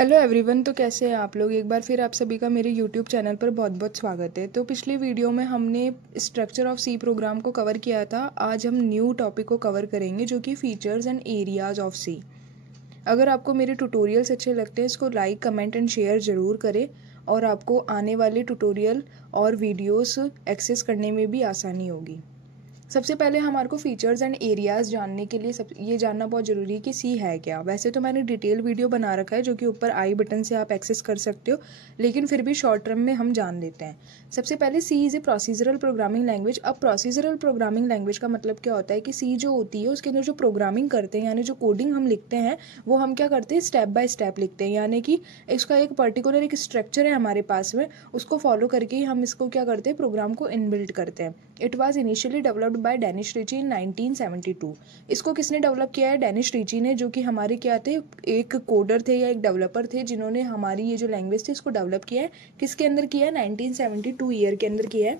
Hello everyone. तो कैसे हैं आप लोग। एक बार फिर आप सभी का मेरे यूट्यूब चैनल पर बहुत बहुत स्वागत है। तो पिछली वीडियो में हमने स्ट्रक्चर ऑफ सी प्रोग्राम को कवर किया था। आज हम न्यू टॉपिक को कवर करेंगे जो कि फीचर्स एंड एरियाज ऑफ सी। अगर आपको मेरे ट्यूटोरियल्स अच्छे लगते हैं इसको लाइक कमेंट एंड शेयर ज़रूर करें और आपको आने वाले ट्यूटोरियल और वीडियोस एक्सेस करने में भी आसानी होगी। सबसे पहले हमारे को फीचर्स एंड एरियाज़ जानने के लिए ये जानना बहुत ज़रूरी है कि सी है क्या। वैसे तो मैंने डिटेल वीडियो बना रखा है जो कि ऊपर आई बटन से आप एक्सेस कर सकते हो, लेकिन फिर भी शॉर्ट टर्म में हम जान लेते हैं। सबसे पहले C is a procedural programming language. अब प्रोसीजरल प्रोग्रामिंग लैंग्वेज का मतलब क्या होता है कि सी जो होती है उसके अंदर जो प्रोग्रामिंग करते हैं यानी जो कोडिंग हम लिखते हैं वो हम क्या करते हैं, स्टेप बाय स्टेप लिखते हैं। यानी कि इसका एक पर्टिकुलर एक स्ट्रक्चर है हमारे पास में, उसको फॉलो करके ही हम इसको क्या करते हैं, प्रोग्राम को इनबिल्ट करते हैं। It was initially developed by Dennis Ritchie in 1972। इसको किसने डेवलप किया है, डेनिश रिची ने, जो कि हमारे क्या थे, एक कोडर थे या एक डेवलपर थे जिन्होंने हमारी ये जो लैंग्वेज थी इसको डेवलप किया है। किसके अंदर किया है, 1972 ईयर के अंदर किया है।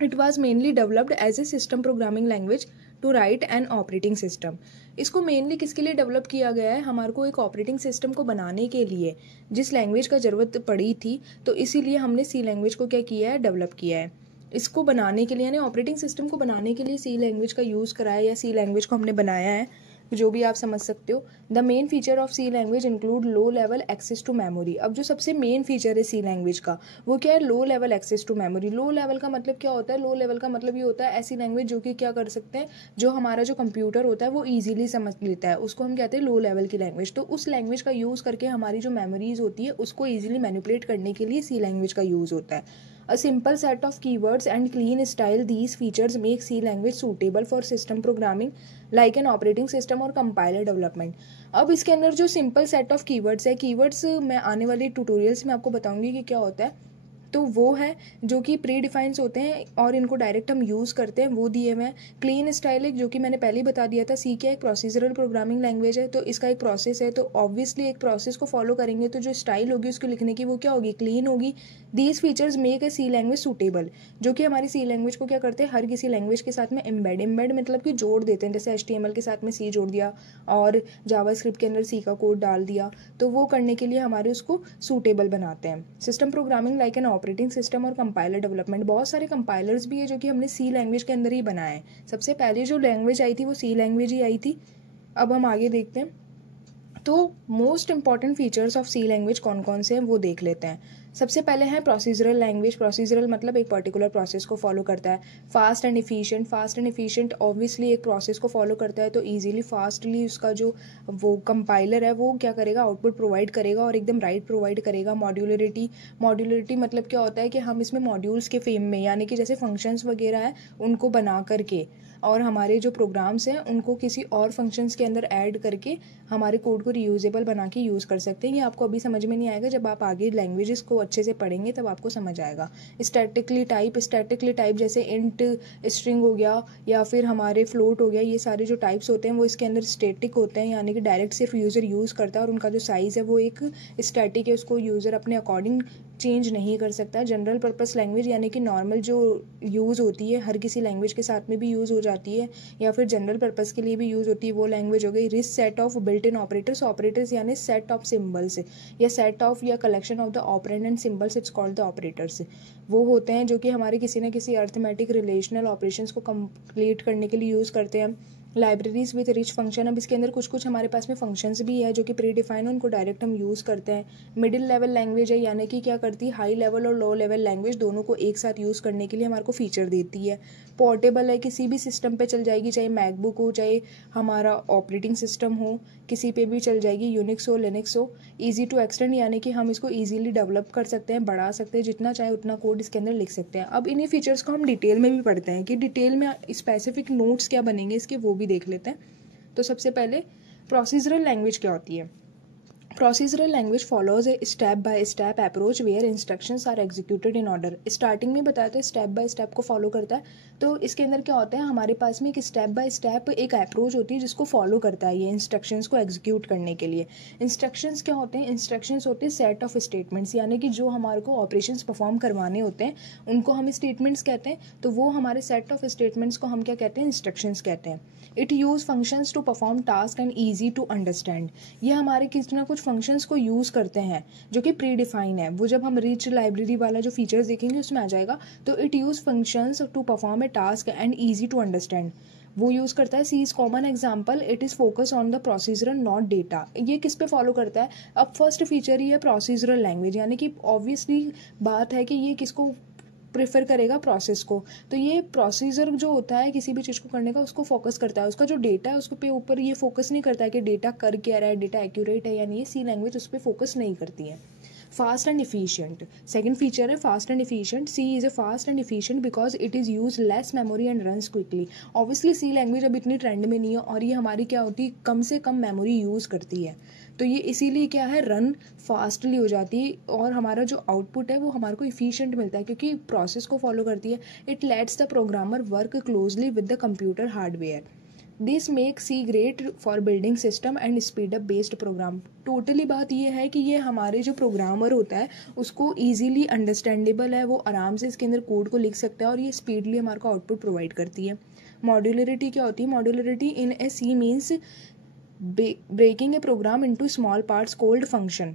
It was mainly developed as a system programming language to write an operating system. इसको मेनली किसके लिए डेवलप किया गया है, हमारे को एक ऑपरेटिंग सिस्टम को बनाने के लिए जिस लैंग्वेज का ज़रूरत पड़ी थी, तो इसीलिए हमने सी लैंग्वेज को क्या किया है, डेवलप किया है। इसको बनाने के लिए यानी ऑपरेटिंग सिस्टम को बनाने के लिए सी लैंग्वेज का यूज़ कराया या सी लैंग्वेज को हमने बनाया है, जो भी आप समझ सकते हो। The main feature of C language include low level access to memory. अब जो सबसे मेन फीचर है सी लैंग्वेज का वो क्या है, low level access to memory. Low level का मतलब क्या होता है, लो लेवल का मतलब ये होता है ऐसी लैंग्वेज जो कि क्या कर सकते हैं, जो हमारा जो कंप्यूटर होता है वो ईजिली समझ लेता है, उसको हम कहते हैं लो लेवल की लैंग्वेज। तो उस लैंग्वेज का यूज़ करके हमारी जो मेमोरीज होती है उसको ईजिली मैनिपुलेट करने के लिए सी लैंग्वेज का यूज़ होता है। A simple set of keywords and clean style, these features make C language suitable for system programming like an operating system और compiler development। अब इसके अंदर जो सिंपल सेट ऑफ कीवर्ड्स है, कीवर्ड्स मैं आने वाले ट्यूटोरियल्स में आपको बताऊंगी कि क्या होता है। तो वो है जो कि प्री डिफाइंस होते हैं और इनको डायरेक्ट हम यूज़ करते हैं, वो दिए हुए हैं। क्लीन स्टाइल जो कि मैंने पहले ही बता दिया था, सी क्या एक प्रोसीजरल प्रोग्रामिंग लैंग्वेज है, तो इसका एक प्रोसेस है, तो ऑब्वियसली एक प्रोसेस को फॉलो करेंगे तो जो स्टाइल होगी उसको लिखने की वो क्या होगी, क्लीन होगी। These features make a C language suitable, जो कि हमारी सी लैंग्वेज को क्या करते हैं, हर किसी लैंग्वेज के साथ में एम्बेड मतलब कि जोड़ देते हैं। जैसे HTML के साथ में सी जोड़ दिया और जावास्क्रिप्ट के अंदर सी का कोड डाल दिया, तो वो करने के लिए हमारे उसको सूटेबल बनाते हैं। System programming like an operating system और कंपाइलर डेवलपमेंट, बहुत सारे कंपाइलर्स भी है जो कि हमने सी लैंग्वेज के अंदर ही बनाए हैं। सबसे पहले जो लैंग्वेज आई थी वो सी लैंग्वेज ही आई थी। अब हम आगे देखते हैं। तो most important features of C language कौन कौन से हैं वो देख लेते हैं। सबसे पहले है प्रोसीजरल लैंग्वेज। प्रोसीजरल मतलब एक पर्टिकुलर प्रोसेस को फॉलो करता है। Fast and efficient, fast and efficient obviously एक प्रोसेस को फॉलो करता है तो इजीली फास्टली उसका जो वो कंपाइलर है वो क्या करेगा, आउटपुट प्रोवाइड करेगा और एकदम राइट प्रोवाइड करेगा। मॉड्यूलरिटी, मॉड्यूलरिटी मतलब क्या होता है कि हम इसमें मॉड्यूल्स के फेम में यानी कि जैसे फंक्शंस वगैरह है उनको बना करके और हमारे जो प्रोग्राम्स हैं उनको किसी और फंक्शंस के अंदर ऐड करके हमारे कोड को रीयूजेबल बना के यूज़ कर सकते हैं। ये आपको अभी समझ में नहीं आएगा, जब आप आगे लैंग्वेजेस को अच्छे से पढ़ेंगे तब आपको समझ आएगा। स्टैटिकली टाइप जैसे इंट स्ट्रिंग हो गया या फिर हमारे फ्लोट हो गया, ये सारे जो टाइप्स होते हैं वो इसके अंदर स्टैटिक होते हैं, यानी कि डायरेक्ट सिर्फ यूज़र यूज़ करता है और उनका जो साइज़ है वो एक स्टैटिक है, उसको यूज़र अपने अकॉर्डिंग चेंज नहीं कर सकता। जनरल पर्पस लैंग्वेज यानी कि नॉर्मल जो यूज़ होती है हर किसी लैंग्वेज के साथ में भी यूज़ हो जाती है या फिर जनरल पर्पस के लिए भी यूज़ होती है, वो लैंग्वेज हो गई। Rich set of built in operators, operators यानी सेट ऑफ सिम्बल्स या सेट ऑफ या collection of the operand and symbols, it's called the operators. वो होते हैं जो कि हमारे किसी न किसी अर्थमेटिक रिलेशनल ऑपरेशंस को कंप्लीट करने के लिए यूज़ करते हैं। लाइब्रेरीज विद रिच फंक्शन, अब इसके अंदर कुछ कुछ हमारे पास में फंक्शंस भी है जो कि प्री डिफाइन है, उनको डायरेक्ट हम यूज़ करते हैं। मिडिल लेवल लैंग्वेज है यानी कि क्या करती है, हाई लेवल और लो लेवल लैंग्वेज दोनों को एक साथ यूज़ करने के लिए हमारे को फीचर देती है। पोर्टेबल है, किसी भी सिस्टम पे चल जाएगी, चाहे मैकबुक हो चाहे हमारा ऑपरेटिंग सिस्टम हो, किसी पे भी चल जाएगी, यूनिक्स हो लिनक्स हो। ईजी टू एक्सटेंड यानी कि हम इसको ईजिली डेवलप कर सकते हैं, बढ़ा सकते हैं, जितना चाहे उतना कोड इसके अंदर लिख सकते हैं। अब इन्हीं फीचर्स को हम डिटेल में भी पढ़ते हैं कि डिटेल में स्पेसिफिक नोट्स क्या बनेंगे इसके, वो भी देख लेते हैं। तो सबसे पहले प्रोसीजरल लैंग्वेज क्या होती है। Procedural language follows a step by step approach where instructions are executed in order. Starting में बताया था स्टेप बाय स्टेप को फॉलो करता है, तो इसके अंदर क्या होता है, हमारे पास में एक स्टेप बाय स्टेप एक अप्रोच होती है जिसको फॉलो करता है ये इंस्ट्रक्शंस को एग्जीक्यूट करने के लिए। इंस्ट्रक्शंस क्या होते हैं, इंस्ट्रक्शंस होते हैं सेट ऑफ स्टेटमेंट्स, यानी कि जो हमारे को ऑपरेशंस परफॉर्म करवाने होते हैं उनको हम स्टेटमेंट्स कहते हैं, तो वो हमारे सेट ऑफ स्टेटमेंट्स को हम क्या कहते हैं, इंस्ट्रक्शंस कहते हैं। It use functions to perform task and easy to understand, ये हमारे किसी ना कुछ फंक्शंस को यूज़ करते हैं जो कि प्री डिफाइन है, वो जब हम रिच लाइब्रेरी वाला जो फीचर्स देखेंगे उसमें आ जाएगा। तो it use functions to perform a task and easy to understand, वो यूज़ करता है। C is common example, it is focus on the procedural not data. ये किस पे फॉलो करता है? अब फर्स्ट फीचर ही है प्रोसीजरल लैंग्वेज, यानी कि ऑब्वियसली बात है कि ये किसको प्रेफर करेगा, प्रोसेस को। तो ये प्रोसीजर जो होता है किसी भी चीज़ को करने का, उसको फोकस करता है, उसका जो डेटा है उसको पे ऊपर ये फोकस नहीं करता है कि डेटा कर क्या रहा है, डेटा एक्यूरेट है या नहीं। सी लैंग्वेज उस पर फोकस नहीं करती है। Fast and efficient, second feature है fast and efficient. C is a fast and efficient because it is use less memory and runs quickly. Obviously C language अब इतनी ट्रेंड में नहीं है और ये हमारी क्या होती है, कम से कम मेमोरी यूज़ करती है। तो ये इसीलिए क्या है, रन फास्टली हो जाती है और हमारा जो आउटपुट है वो हमारे को इफिशिएंट मिलता है क्योंकि प्रोसेस को फॉलो करती है। It lets the programmer work closely with the computer hardware. This make C great for building system and speed up based program. Totally बात ये है कि ये हमारे जो प्रोग्रामर होता है उसको ईजिली अंडरस्टैंडेबल है, वो आराम से इसके अंदर कोड को लिख सकता है और ये स्पीडली हमारे को आउटपुट प्रोवाइड करती है। मॉड्यूलरिटी क्या होती है? Modularity in a C means breaking a program into small parts called function.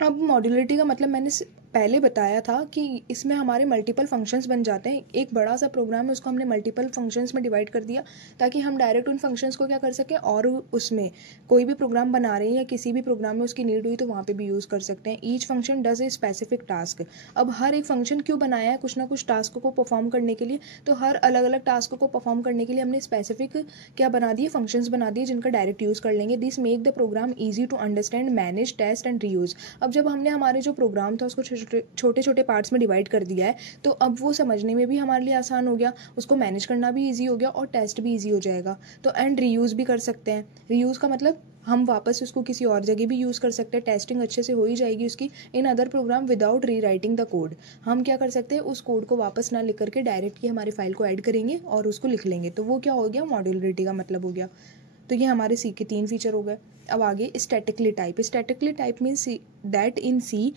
अब मॉड्यूलरिटी का मतलब मैंने पहले बताया था कि इसमें हमारे मल्टीपल फंक्शंस बन जाते हैं। एक बड़ा सा प्रोग्राम है, उसको हमने मल्टीपल फंक्शंस में डिवाइड कर दिया ताकि हम डायरेक्ट उन फंक्शंस को क्या कर सकें, और उसमें कोई भी प्रोग्राम बना रहे हैं या किसी भी प्रोग्राम में उसकी नीड हुई तो वहाँ पे भी यूज़ कर सकते हैं। Each function does a specific task. अब हर एक फंक्शन क्यों बनाया है? कुछ ना कुछ टास्क को परफॉर्म करने के लिए। तो हर अलग अलग टास्क को परफॉर्म करने के लिए हमने स्पेसिफिक क्या बना दिए, फंक्शंस बना दिए जिनका डायरेक्ट यूज़ कर लेंगे। This make the program easy to understand, manage, test and reuse. अब जब हमने हमारे जो प्रोग्राम था उसको छोटे छोटे पार्ट्स में डिवाइड कर दिया है तो अब वो समझने में भी हमारे लिए आसान हो गया, उसको मैनेज करना भी इजी हो गया और टेस्ट भी इजी हो जाएगा। तो एंड रीयूज़ भी कर सकते हैं। रीयूज़ का मतलब हम वापस उसको किसी और जगह भी यूज़ कर सकते हैं, टेस्टिंग अच्छे से हो ही जाएगी उसकी इन अदर प्रोग्राम विदाउट री राइटिंग द कोड। हम क्या कर सकते हैं, उस कोड को वापस ना लिख करके डायरेक्ट ही हमारी फाइल को ऐड करेंगे और उसको लिख लेंगे। तो वो क्या हो गया, मॉड्यूलरिटी का मतलब हो गया। तो ये हमारे सी के 3 फीचर हो गए। अब आगे statically type. Statically type means that in C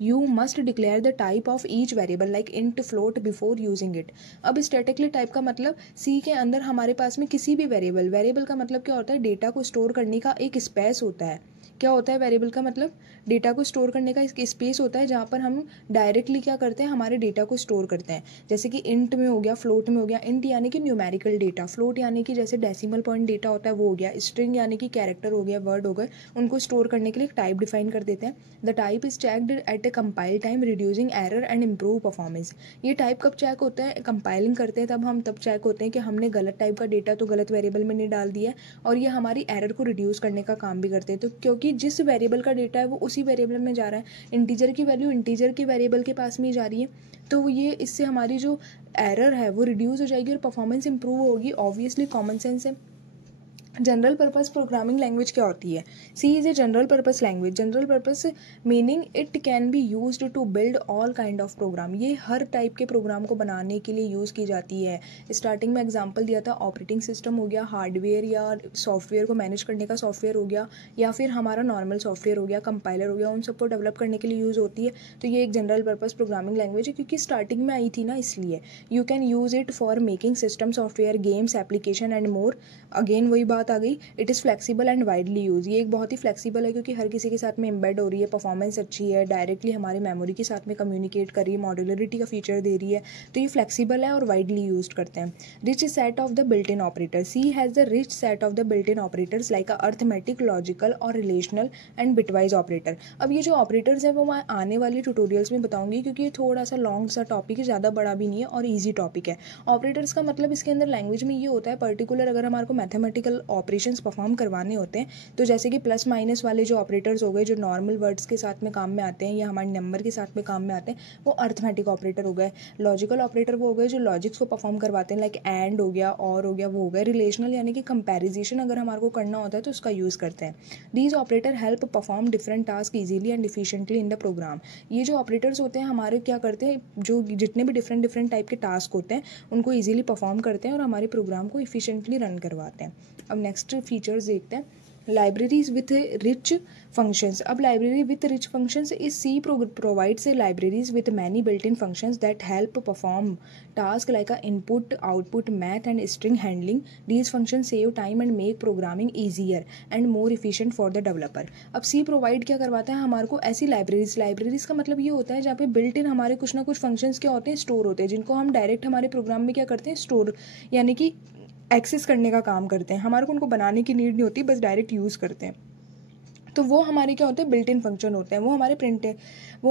you must declare the type of each variable like int, float before using it। अब स्टैटिकली टाइप का मतलब सी के अंदर हमारे पास में किसी भी वेरिएबल का मतलब क्या होता है, डेटा को स्टोर करने का एक स्पेस होता है। क्या होता है वेरिएबल का मतलब? डेटा को स्टोर करने का एक स्पेस होता है जहाँ पर हम डायरेक्टली क्या करते हैं, हमारे डेटा को स्टोर करते हैं। जैसे कि इंट में हो गया, फ्लोट में हो गया। इंट यानी कि न्यूमेरिकल डेटा, फ्लोट यानी कि जैसे डेसिमल पॉइंट डेटा होता है वो हो गया, स्ट्रिंग यानी कि कैरेक्टर हो गया, वर्ड हो गए। उनको स्टोर करने के लिए एक टाइप डिफाइन कर देते हैं। The type is checked at a compile time reducing error and improve performance. ये टाइप कब चेक होता है? कंपाइलिंग करते हैं तब चेक होते हैं कि हमने गलत टाइप का डेटा तो गलत वेरिएबल में नहीं डाल दिया है, और ये हमारी एरर को रिड्यूस करने का काम भी करते हैं। तो क्योंकि जिस वेरिएबल का डेटा है वो उसी वेरिएबल में जा रहा है, इंटीजर की वैल्यू इंटीजर के वेरिएबल के पास में ही जा रही है, तो ये इससे हमारी जो एरर है वो रिड्यूस हो जाएगी और परफॉर्मेंस इंप्रूव होगी। ऑब्वियसली कॉमन सेंस है। जनरल पर्पस प्रोग्रामिंग लैंग्वेज क्या होती है? C is a general purpose language. General purpose meaning it can be used to build all kind of program. ये हर टाइप के प्रोग्राम को बनाने के लिए यूज़ की जाती है। स्टार्टिंग में एग्जांपल दिया था, ऑपरेटिंग सिस्टम हो गया, हार्डवेयर या सॉफ्टवेयर को मैनेज करने का सॉफ्टवेयर हो गया, या फिर हमारा नॉर्मल सॉफ्टवेयर हो गया, कंपाइलर हो गया, उन सबको डेवलप करने के लिए यूज़ होती है। तो ये एक जनरल पर्पस प्रोग्रामिंग लैंग्वेज है क्योंकि स्टार्टिंग में आई थी ना, इसलिए। You can use it for making system software, games, application and more. Again वही बात आ गई, it is flexible and widely use. ये एक बहुत ही फ्लेक्सिबल है क्योंकि हर किसी के साथ में एम्बेड हो रही है, परफॉर्मेंस अच्छी है, डायरेक्टली हमारे मेमोरी के साथ में कम्युनिकेट कर रही है, मॉड्यूलरिटी का फीचर दे रही है। तो ये फ्लेक्सिबल है और वाइडली यूज करते हैं। Rich set of the built in operator. C has the rich set of the built in operators like arithmetic, logical और रिलेशनल एंड बिटवाइज ऑपरेटर। अब ये जो ऑपरेटर्स हैं वो मैं आने वाले ट्यूटोरियल्स में बताऊंगी क्योंकि ये थोड़ा सा लॉन्ग सा टॉपिक है, ज़्यादा बड़ा भी नहीं है और ईजी टॉपिक है। ऑपरेटर्स का मतलब इसके अंदर लैंग्वेज में ये होता है, पर्टिकुलर अगर हमारे को मैथमेटिकल ऑपरेशंस परफॉर्म करवाने होते हैं तो जैसे कि प्लस माइनस वाले जो ऑपरेटर्स हो गए जो नॉर्मल वर्ड्स के साथ में काम में आते हैं या हमारे नंबर के साथ में काम में आते हैं, वो अर्थमेटिक ऑपरेटर हो गए। लॉजिकल ऑपरेटर वो हो गए जो लॉजिक्स को परफॉर्म करवाते हैं, लाइक एंड हो गया, और हो गया, वो हो गया। रिलेशनल यानी कि कंपैरिजन अगर हमारे को करना होता है तो उसका यूज़ करते हैं। These operator help perform different task easily and efficiently in the program. ये जो ऑपरेटर्स होते हैं हमारे क्या करते हैं, जो जितने भी डिफरेंट टाइप के टास्क होते हैं उनको ईजिली परफॉर्म करते हैं और हमारे प्रोग्राम को इफिशिएंटली रन करवाते हैं। अब नेक्स्ट फीचर्स देखते हैं। libraries with rich functions. अब library with rich functions is C provides libraries with many built-in functions that help perform tasks like input, output, math and string handling. These functions save time and make programming easier and more efficient for the developer. अब C provide क्या करवाता है हमारे को ऐसी libraries का मतलब ये होता है जहाँ पे बिल्ट इन हमारे कुछ ना कुछ फंक्शंस क्या होते हैं, स्टोर होते हैं, जिनको हम डायरेक्ट हमारे प्रोग्राम में क्या करते हैं, स्टोर यानी कि एक्सेस करने का काम करते हैं. हमारे को उनको बनाने की नीड नहीं होती, बस डायरेक्ट यूज़ करते हैं. तो वो हमारे क्या होते हैं, बिल्ट इन फंक्शन होते हैं. वो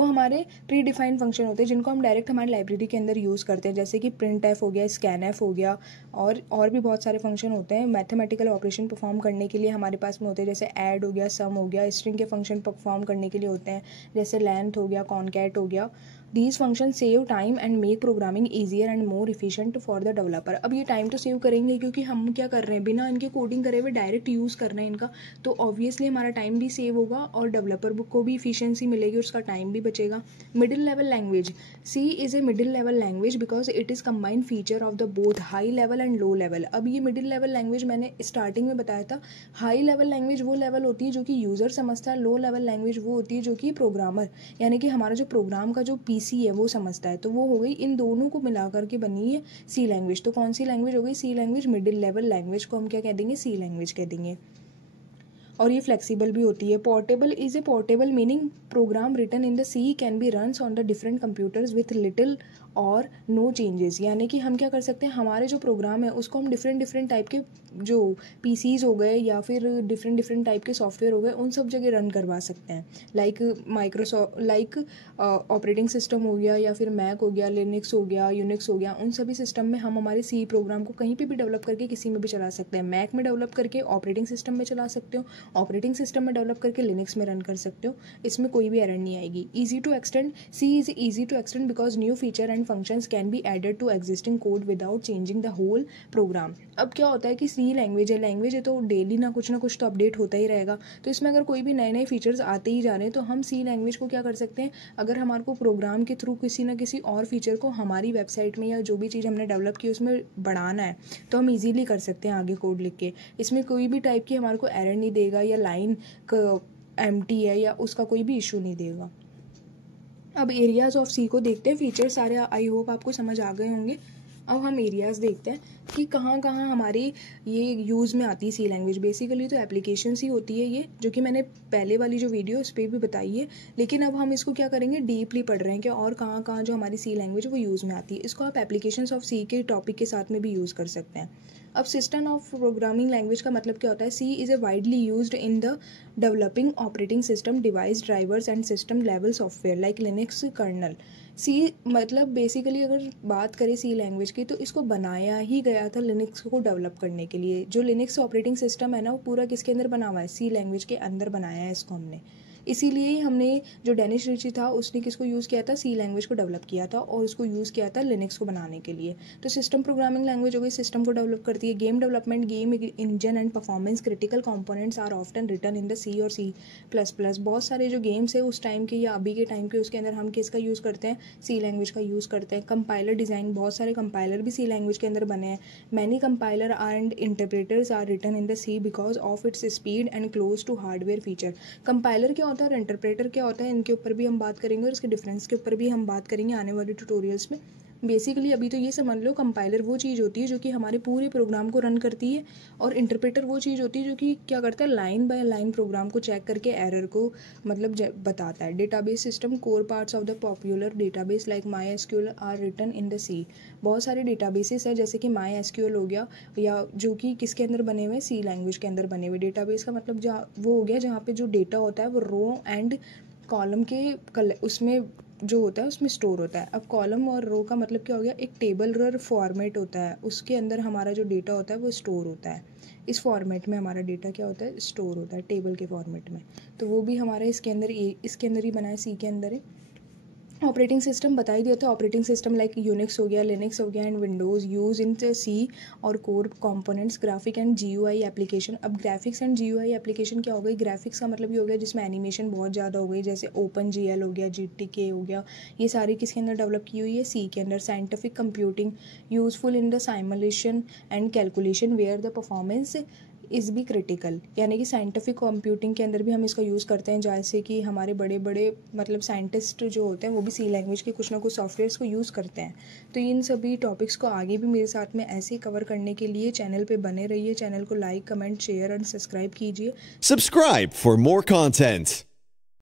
हमारे प्री डिफाइंड फंक्शन होते हैं जिनको हम डायरेक्ट हमारी लाइब्रेरी के अंदर यूज़ करते हैं, जैसे कि प्रिंट एफ हो गया, स्कैन एफ हो गया, और भी बहुत सारे फंक्शन होते हैं. मैथमेटिकल ऑपरेशन परफॉर्म करने के लिए हमारे पास में होते हैं, जैसे ऐड हो गया, सम हो गया. स्ट्रिंग के फंक्शन परफॉर्म करने के लिए होते हैं, जैसे लेंथ हो गया, कॉनकैट हो गया. These functions save time and make programming easier and more efficient for the developer. अब ये टाइम तो सेव करेंगे क्योंकि हम क्या कर रहे हैं, बिना इनके कोडिंग करे हुए डायरेक्ट यूज़ कर रहे हैं इनका, तो ऑब्वियसली हमारा टाइम भी सेव होगा और डेवलपर को भी इफिशियंसी मिलेगी, उसका टाइम भी बचेगा. Middle level language. C is a middle level language because it is combined feature of the both high level and low level. अब ये मिडिल लेवल लैंग्वेज मैंने स्टार्टिंग में बताया था. हाई लेवल लैंग्वेज वो लेवल होती है जो कि यूज़र समझता है, लो लेवल लैंग्वेज वो होती है जो कि प्रोग्रामर यानी कि हमारा जो प्रोग्राम का जो पीसी है वो समझता है. तो वो हो गई, इन दोनों को मिला करके बनी है सी लैंग्वेज. तो कौन सी लैंग्वेज हो गई, सी लैंग्वेज. मिडिल लेवल लैंग्वेज को हम क्या कह देंगे, सी लैंग्वेज कह देंगे. और ये फ्लेक्सिबल भी होती है. Portable is a portable meaning program written in the C can be runs on the different computers with little or no changes. यानी कि हम क्या कर सकते हैं, हमारे जो प्रोग्राम है उसको हम डिफरेंट टाइप के जो पीसीज हो गए या फिर डिफरेंट टाइप के सॉफ्टवेयर हो गए उन सब जगह रन करवा सकते हैं. लाइक ऑपरेटिंग सिस्टम हो गया या फिर मैक हो गया, लिनक्स हो गया, यूनिक्स हो गया, उन सभी सिस्टम में हम हमारे सी प्रोग्राम को कहीं पे भी डेवलप करके किसी में भी चला सकते हैं. मैक में डेवलप करके ऑपरेटिंग सिस्टम में चला सकते हो, ऑपरेटिंग सिस्टम में डेवलप करके लिनक्स में रन कर सकते हो. इसमें कोई भी एरर नहीं आएगी. Easy to extend. C is easy to extend because new feature and functions can be added to existing code without changing the whole program. अब क्या होता है कि सी लैंग्वेज है तो डेली ना कुछ तो अपडेट होता ही रहेगा. तो इसमें अगर कोई भी नए फीचर्स आते ही जा रहे हैं तो हम सी लैंग्वेज को क्या कर सकते हैं, अगर हमारे को प्रोग्राम के थ्रू किसी ना किसी और फीचर को हमारी वेबसाइट में या जो भी चीज़ हमने डेवलप की उसमें बढ़ाना है तो हम इजीली कर सकते हैं आगे कोड लिख के. इसमें कोई भी टाइप की हमारे को एरर नहीं देगा या लाइन एम्प्टी है या उसका कोई भी इशू नहीं देगा. अब एरियाज ऑफ सी को देखते हैं. फीचर्स सारे आई होप आपको समझ आ गए होंगे. अब हम एरियाज़ देखते हैं कि कहाँ कहाँ हमारी ये यूज़ में आती है सी लैंग्वेज. बेसिकली तो एप्लीकेशंस ही होती है ये, जो कि मैंने पहले वाली जो वीडियो उस पर भी बताई है. लेकिन अब हम इसको क्या करेंगे, डीपली पढ़ रहे हैं कि और कहाँ कहाँ जो हमारी सी लैंग्वेज है वो यूज़ में आती है. इसको आप एप्लीकेशंस ऑफ सी के टॉपिक के साथ में भी यूज़ कर सकते हैं. अब सिस्टम ऑफ प्रोग्रामिंग लैंग्वेज का मतलब क्या होता है, C is a widely used in the developing operating system device drivers and system level software like Linux kernel. C मतलब बेसिकली अगर बात करें सी लैंग्वेज की तो इसको बनाया ही गया था लिनक्स को डेवलप करने के लिए. जो लिनक्स ऑपरेटिंग सिस्टम है ना वो पूरा किसके अंदर बना हुआ है, सी लैंग्वेज के अंदर बनाया है इसको हमने. इसीलिए ही हमने जो डेनिश रिची था उसने किसको यूज़ किया था, सी लैंग्वेज को डेवलप किया था और उसको यूज़ किया था लिनक्स को बनाने के लिए. तो सिस्टम प्रोग्रामिंग लैंग्वेज हो गई, सिस्टम को डेवलप करती है. Game development, game engine and performance critical components are often written in the C और सी प्लस प्लस. बहुत सारे जो गेम्स है उस टाइम के या अभी के टाइम के उसके अंदर हम किसका यूज़ करते हैं, सी लैंग्वेज का यूज़ करते हैं. कंपाइलर डिज़ाइन, बहुत सारे कंपाइलर भी सी लैंग्वेज के अंदर बने हैं. Many compiler and interpreters are written in the C because of its speed and close to hardware feature. Compiler क्या होता है और इंटरप्रेटर क्या होता है, इनके ऊपर भी हम बात करेंगे और इसके डिफरेंस के ऊपर भी हम बात करेंगे आने वाले ट्यूटोरियल्स में. बेसिकली अभी तो ये समझ लो, कंपाइलर वो चीज़ होती है जो कि हमारे पूरे प्रोग्राम को रन करती है और इंटरप्रेटर वो चीज़ होती है जो कि क्या करता है, लाइन बाय लाइन प्रोग्राम को चेक करके एरर को मतलब बताता है. Database system, core parts of the popular database like MySQL are written in the C. बहुत सारे डेटाबेसेस है जैसे कि माई एसक्यूएल हो गया या जो कि किसके अंदर बने हुए, सी लैंग्वेज के अंदर बने हुए. डेटाबेस का मतलब जहाँ वो हो गया जहाँ पे जो डेटा होता है वो रो एंड कॉलम के उसमें जो होता है उसमें स्टोर होता है. अब कॉलम और रो का मतलब क्या हो गया, एक टेबलर फॉर्मेट होता है, उसके अंदर हमारा जो डेटा होता है वो स्टोर होता है. इस फॉर्मेट में हमारा डेटा क्या होता है, स्टोर होता है टेबल के फॉर्मेट में. तो वो भी हमारा इसके अंदर ही बना है, सी के अंदर है. ऑपरेटिंग सिस्टम बता ही दिया था. ऑपरेटिंग सिस्टम लाइक यूनिक्स हो गया, लिनक्स हो गया एंड विंडोज़ यूज़ इन सी और core components. Graphic and GUI application. अब ग्राफिक्स एंड जीयूआई एप्लीकेशन क्या हो गई, ग्राफिक्स का मतलब ये हो गया जिसमें एनिमेशन बहुत ज़्यादा हो गई, जैसे ओपन जीएल हो गया, जीटीके हो गया. ये सारी किसके अंदर डेवलप की हुई है, सी के अंदर. Scientific computing useful in the simulation and calculation where the performance is be critical, यानी कि साइंटिफिक कंप्यूटिंग के अंदर भी हम इसका यूज़ करते हैं। जैसे कि हमारे बड़े बड़े मतलब साइंटिस्ट जो होते हैं वो भी सी लैंग्वेज के कुछ ना कुछ सॉफ्टवेयर्स को यूज़ करते हैं। तो इन सभी टॉपिक्स को आगे भी मेरे साथ में ऐसे ही कवर करने के लिए चैनल पे बने रहिए। चैनल को like, comment, share and subscribe कीजिए। Subscribe for more content.